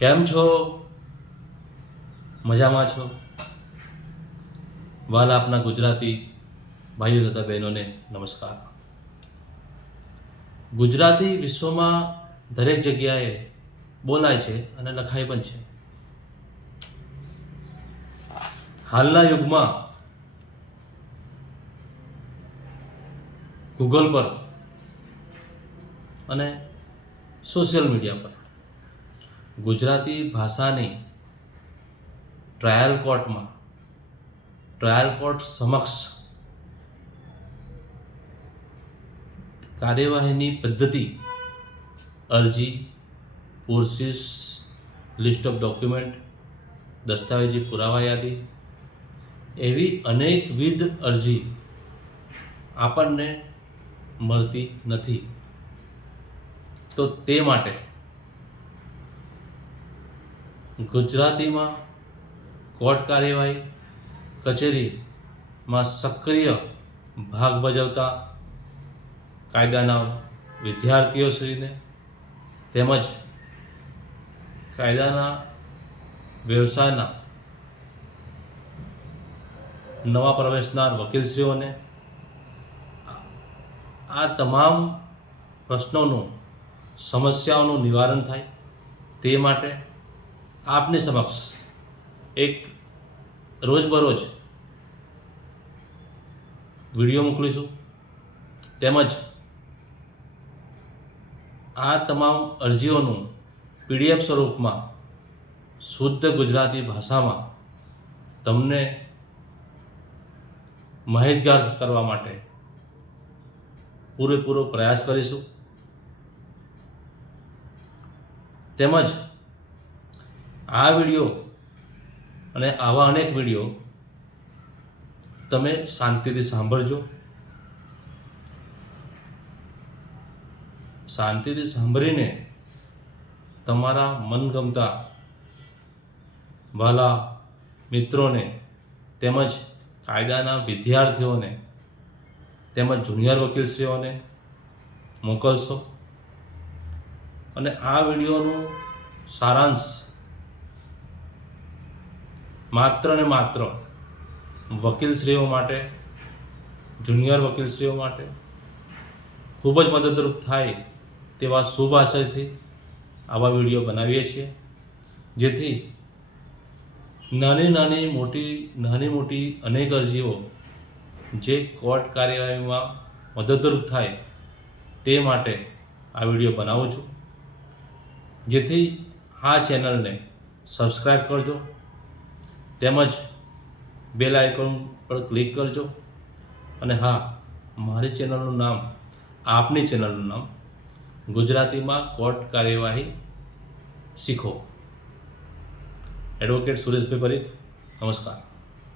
કેમ છો? મજામાં છો? વાલા આપના ગુજરાતી ભાઈઓ તથા બહેનોને નમસ્કાર. ગુજરાતી વિશ્વમાં દરેક જગ્યાએ બોલાય છે અને લખાય પણ છે. હાલના યુગમાં ગૂગલ પર અને સોશિયલ મીડિયા પર ગુજરાતી ભાષાની ટ્રાયલ કોર્ટમાં, ટ્રાયલ કોર્ટ સમક્ષ કાર્યવાહીની પદ્ધતિ અરજી પોર્સિસ લિસ્ટ ઓફ ડોક્યુમેન્ટ, દસ્તાવેજી પુરાવા યાદી એવી અનેકવિધ અરજી આપણને મળતી નથી. તો તે માટે ગુજરાતીમાં કોર્ટ કાર્યવાહી, કચેરીમાં સક્રિય ભાગ ભજવતા કાયદાના વિદ્યાર્થીઓશ્રીને તેમજ કાયદાના વ્યવસાયના નવા પ્રવેશનાર વકીલશ્રીઓને આ તમામ પ્રશ્નોનું, સમસ્યાઓનું નિવારણ થાય તે માટે આપની સમક્ષ એક રોજબરોજ વીડિયો મોકલીશું. તેમજ આ તમામ અરજીઓનું પીડીએફ સ્વરૂપમાં શુદ્ધ ગુજરાતી ભાષામાં તમને માહિતગાર કરવા માટે પૂરેપૂરો પ્રયાસ કરીશું. તેમજ આ વીડિયો અને આવા અનેક વીડિયો તમે શાંતિથી સાંભળજો. શાંતિથી સાંભળીને તમારા મનગમતા વાલા મિત્રોને તેમજ કાયદાના વિદ્યાર્થીઓને તેમજ જુનિયર વકીલશ્રીઓને મોકલશો. અને આ વિડીયોનું સારાંશ માત્ર ને માત્ર વકીલશ્રીઓ માટે, જુનિયર વકીલશ્રીઓ માટે ખૂબ જ મદદરૂપ થાય તેવા શુભ આશયથી આવા વીડિયો બનાવીએ છીએ. જેથી નાની નાની મોટી નાની મોટી અનેક અરજીઓ જે કોર્ટ કાર્યવાહીમાં મદદરૂપ થાય તે માટે આ વીડિયો બનાવું છું. જેથી આ ચેનલને સબસ્ક્રાઈબ કરજો. તેમજ બેલ આઇકોન પર ક્લિક કરજો. અને હા, મારી ચેનલનું નામ, આપની ચેનલનું નામ, ગુજરાતીમાં કોર્ટ કાર્યવાહી શીખો. એડવોકેટ સુરેશભાઈ પરીખ, નમસ્કાર.